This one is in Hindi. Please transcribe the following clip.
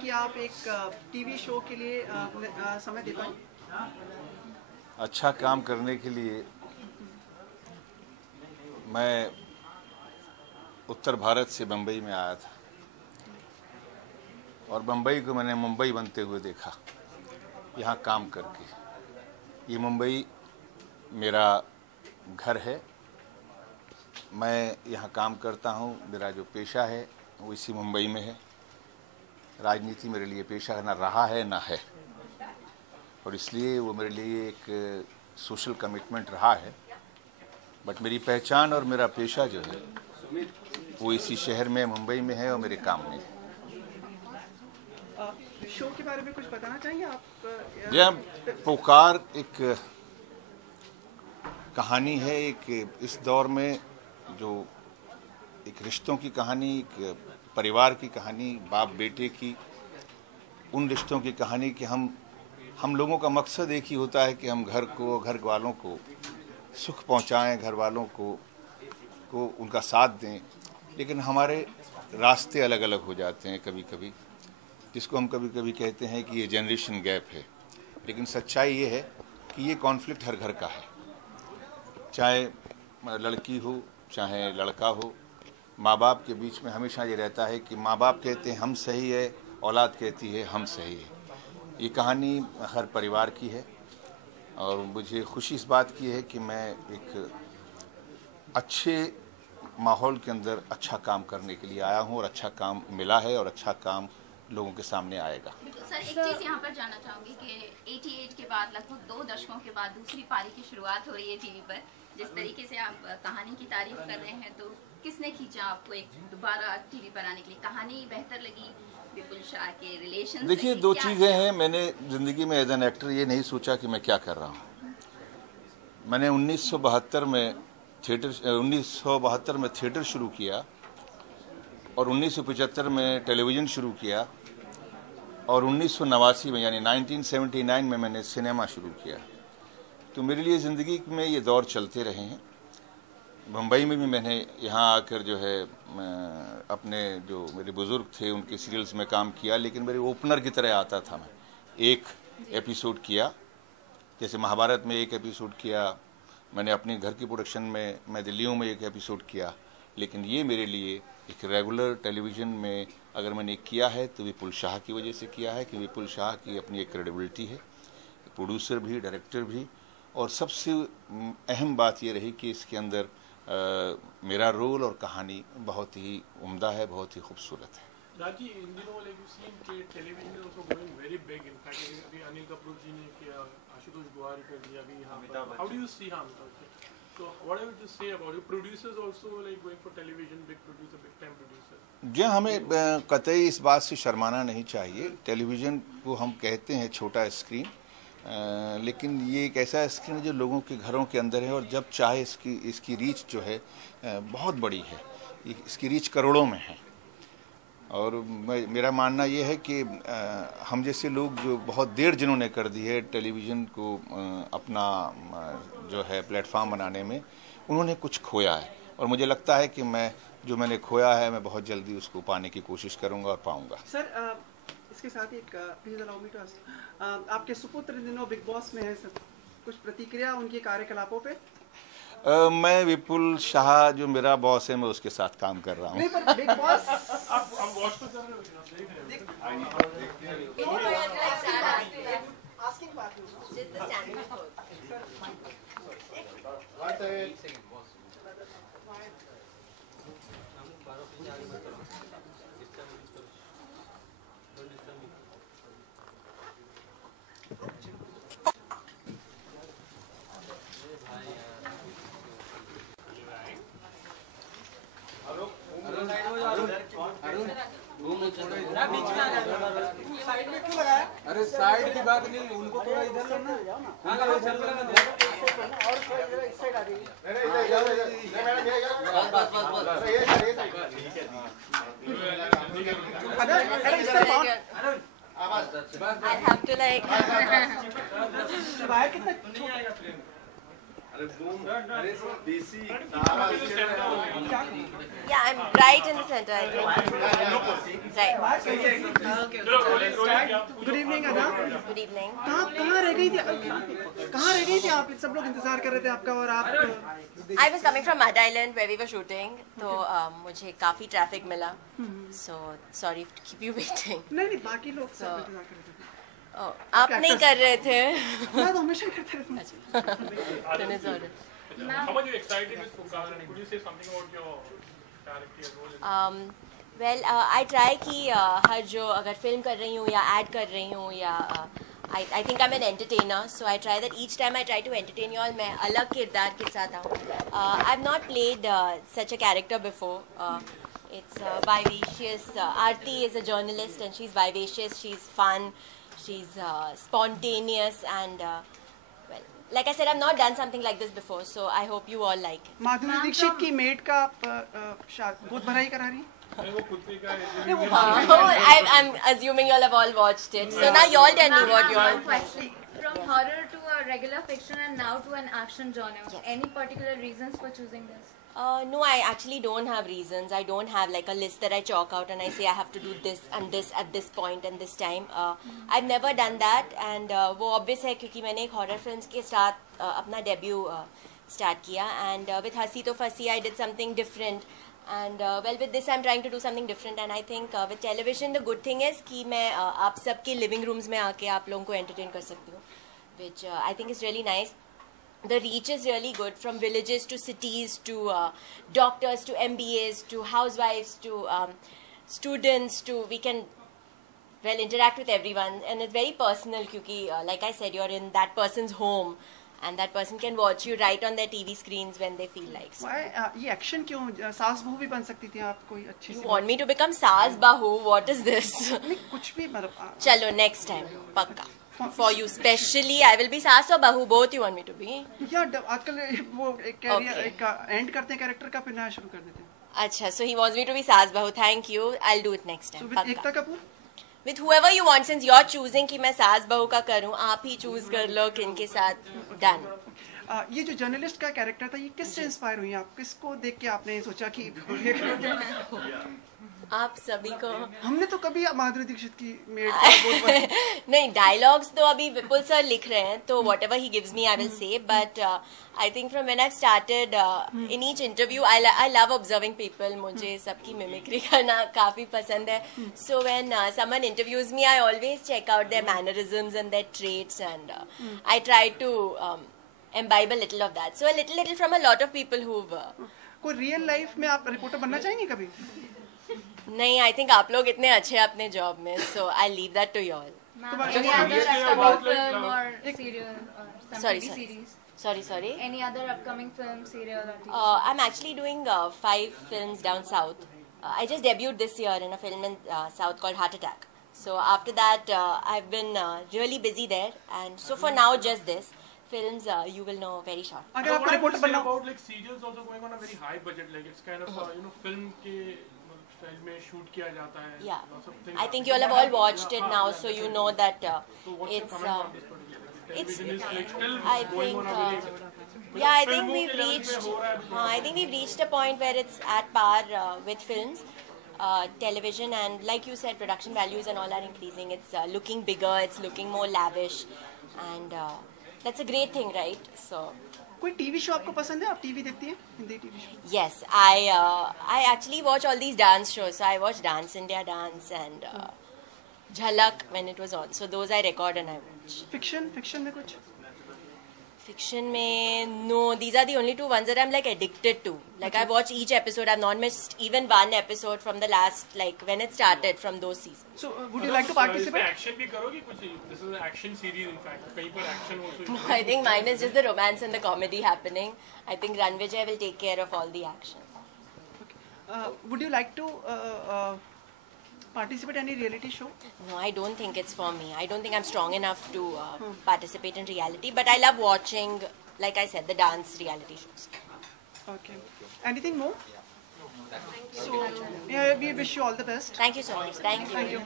कि आप एक टीवी शो के लिए समय दे पाएं? अच्छा काम करने के लिए मैं उत्तर भारत से बम्बई में आया था और बम्बई को मैंने मुंबई बनते हुए देखा यहाँ काम करके। ये मुंबई मेरा घर है, मैं यहाँ काम करता हूँ। मेरा जो पेशा है वो इसी मुंबई में है। राजनीति मेरे लिए पेशा ना रहा है ना है, और इसलिए वो मेरे लिए एक सोशल कमिटमेंट रहा है। बट मेरी पहचान और मेरा पेशा जो है वो इसी शहर में मुंबई में है और मेरे काम में है। शो के बारे में कुछ बताना चाहिए आप? जब पुकार एक कहानी है, एक इस दौर में जो एक रिश्तों की कहानी, एक परिवार की कहानी, बाप बेटे की, उन रिश्तों की कहानी कि हम लोगों का मकसद एक ही होता है कि हम घर वालों को सुख पहुंचाएं, घर वालों को उनका साथ दें, लेकिन हमारे रास्ते अलग अलग हो जाते हैं कभी कभी, जिसको हम कभी कभी कहते हैं कि ये जनरेशन गैप है। लेकिन सच्चाई ये है कि ये कॉन्फ्लिक्ट हर घर का है, चाहे लड़की हो चाहे लड़का हो। माँ बाप के बीच में हमेशा ये रहता है कि माँ बाप कहते हैं हम सही है, औलाद कहती है हम सही है। ये कहानी हर परिवार की है और मुझे खुशी इस बात की है कि मैं एक अच्छे माहौल के अंदर अच्छा काम करने के लिए आया हूँ और अच्छा काम मिला है और अच्छा काम लोगों के सामने आएगा। सर, एक चीज़ यहाँ पर जानना चाहूँगी कि 88 के बाद लगभग 2 दशकों के बाद दूसरी पारी की शुरुआत हो रही है टीवी पर। जिस तरीके से आप कहानी की तारीफ कर रहे हैं, तो किसने खींचा आपको एक दोबारा टीवी पर आने के लिए? कहानी बेहतर लगी, विपुल शाह के रिलेशन? देखिए, दो चीज़ें हैं। मैंने ज़िंदगी में एज एन एक्टर ये नहीं सोचा कि मैं क्या कर रहा हूँ। मैंने 1972 में थिएटर शुरू किया और 1975 में टेलीविज़न शुरू किया और 1989 में यानी 1979 में मैंने सिनेमा शुरू किया। तो मेरे लिए ज़िंदगी में ये दौर चलते रहे हैं। मुंबई में भी मैंने यहाँ आकर जो है अपने जो मेरे बुज़ुर्ग थे उनके सीरियल्स में काम किया, लेकिन मेरे ओपनर की तरह आता था। मैं एक एपिसोड किया, जैसे महाभारत में एक एपिसोड किया, मैंने अपने घर की प्रोडक्शन में मैं दिल्लियों में एक एपिसोड किया। लेकिन ये मेरे लिए एक रेगुलर टेलीविज़न में अगर मैंने किया है तो विपुल शाह की वजह से किया है कि विपुल शाह की अपनी एक क्रेडिबिलिटी है, प्रोड्यूसर भी, डायरेक्टर भी, और सबसे अहम बात ये रही कि इसके अंदर मेरा रोल और कहानी बहुत ही उम्दा है, बहुत ही खूबसूरत है। राजी, इन दिनों लाइक यू सीन के television is also going very big. In fact अभी अनिल कपूर जी ने किया, आशुतोष गुवार कर दिया अभी यहाँ पर। हाउ डू यू सी हम? So what I would just say about you, producers also like going for television, big producer, big time producer. जो हमें कतई इस बात से शर्माना नहीं चाहिए। टेलीविज़न को हम कहते हैं छोटा स्क्रीन, लेकिन ये एक ऐसा स्क्रीन है जो लोगों के घरों के अंदर है और जब चाहे इसकी रीच जो है बहुत बड़ी है। इसकी रीच करोड़ों में है और मेरा मानना ये है कि हम जैसे लोग जो बहुत देर जिन्होंने कर दी है टेलीविज़न को अपना जो है प्लेटफॉर्म बनाने में, उन्होंने कुछ खोया है और मुझे लगता है कि मैंने खोया है मैं बहुत जल्दी उसको पाने की कोशिश करूंगा और पाऊंगा। सर, इसके साथ एक please allow me to ask, आपके सुपुत्र दिनों बिग बॉस में है सर, कुछ प्रतिक्रिया उनके कार्यकलापों पे? मैं विपुल शाह जो मेरा बॉस है मैं उसके साथ काम कर रहा हूँ। नहीं, पर बिग बॉस आप वॉच पर कर रहे हो? अरे साइड की बात नहीं, उनको थोड़ा इधर लेना। I have to like Yeah, I'm right in the center, I think. Right. Good evening अदा। Good evening. कहाँ रह गई थी आप? सब लोग इंतजार कर रहे थे आपका और आप। I was coming from Mud Island where we were shooting, तो मुझे काफी ट्रैफिक मिला. So sorry to keep you waiting. नहीं बाकी लोग सब इंतजार कर रहे थे। Oh, आप नहीं कर रहे थे. मैं तो हमेशा करते रहता हूँ। Then it's all right. How much are you excited with Furqan? And could you say something about your character role? Well, I try कि हर जो अगर फिल्म कर रही हूँ या ऐड कर रही हूँ या I think I'm an entertainer, so I try that each time I try to entertain you all. मैं अलग किरदार के साथ आऊँ. I've not played such a character before. It's vivacious. Aarti is a journalist and she's vivacious. She's fun. She's spontaneous and well, like I said, I've not done something like this before, so I hope you all like it. Madhuri Dixit की मेड का गोद भराई करा रही? I'm assuming you all have all watched it. So now you all tell me what you all. Question. From horror to a regular fiction and now to an action genre. Yes. Any particular reasons for choosing this? No, I actually don't have reasons. I don't have like a list that I chalk out and I say I have to do this and this at this point and this time. I've never done that and वो obvious है क्योंकि मैंने एक horror films के साथ अपना debut start किया and with Hasi To Fasi I did something different and well with this I'm trying to do something different and I think with television the good thing is कि मैं आप सबके living rooms में आके आप लोगों को entertain कर सकती हूँ, which I think is really nice. The reach is really good from villages to cities to doctors to MBAs to housewives to students to we can well interact with everyone and it's very personal क्योंकि like I said you're in that person's home and that person can watch you right on their TV screens when they feel like. So. Why ये एक्शन क्यों? सास बहू भी बन सकती थी आप कोई अच्छी You C. want me to become Saas Bahu? What is this? नहीं कुछ भी मतलब। चलो next time पक्का. For you specially I will be Saas or Bahu both you want me to be. या आजकल वो एक कैरियर एक एंड करते हैं कैरेक्टर का फिर नया शुरू कर देते हैं। अच्छा so he wants me to be Saas Bahu. Thank you. I'll do it next time. So with Ekta Kapoor? With whoever you want since you're choosing कि मैं सास बहू का करूँ आप ही चूज कर लो किनके साथ डन. ये जो जर्नलिस्ट का कैरेक्टर था ये किससे इंस्पायर हुई आप? किसको देख के आपने सोचा कि आप सभी को हमने तो कभी माधुरी दीक्षित की मेड नहीं डायलॉग्स तो अभी विपुल सर लिख रहे हैं तो whatever he gives me I will say but I think from when I've started in each interview I love observing people. मुझे सबकी मिमिक्री करना काफी पसंद है. So when someone interviews me I always check out their mannerisms and their traits and I try to imbibe a little of that. So a little from a lot of people who've कोई रियल लाइफ में आप रिपोर्टर बनना चाहेंगे कभी? नहीं I think आप लोग इतने अच्छे हैं अपने जॉब में so I leave that to you all. Ma'am, any other upcoming film or serial or some Sorry, TV sorry. series? Sorry. Any other upcoming film, serial or TV? I'm actually doing 5 films down south. I just debuted this year in a film in south called Heart Attack. So after that I've been really busy there and so for now just this. Films you will know very short. अगर आपको रिपोर्टर बनना about like serials also going on a very high budget like it's kind of film के style में shoot किया जाता है. Yeah, lots of things I think you all have all watched it now, so you know that So what's your it's comment on this particular? it's Television is like still I going think on a very yeah I think फिल्मों we've के level पे reached हो रहा है अभी I think we've reached a point where it's at par with films. Television and like you said production values and all are increasing. It's looking bigger, it's looking more lavish and that's a great thing, right? So कोई टीवी शो आपको पसंद है? आप टीवी देखती हैं? Hindi TV show? yes I actually watch all these dance shows. So I watch Dance India Dance and Jhalak when it was on. So those I record and I watch. Fiction में कुछ? Fiction में no, these are the only 2 ones that I'm like addicted to. Like I watch each episode. I've not missed even one episode from the last like when it started from those seasons. So would you like to participate? action भी करोगी कुछ? This is an action series in fact. कहीं पर action also. I think mine is just the romance and the comedy happening. I think Ranvijay will take care of all the action. Would you like to participate in any reality show? No, I don't think it's for me. I don't think I'm strong enough to participate in reality. But I love watching, like I said, the dance reality shows. Okay. Anything more? So yeah, we wish you all the best. Thank you so much. Thank you.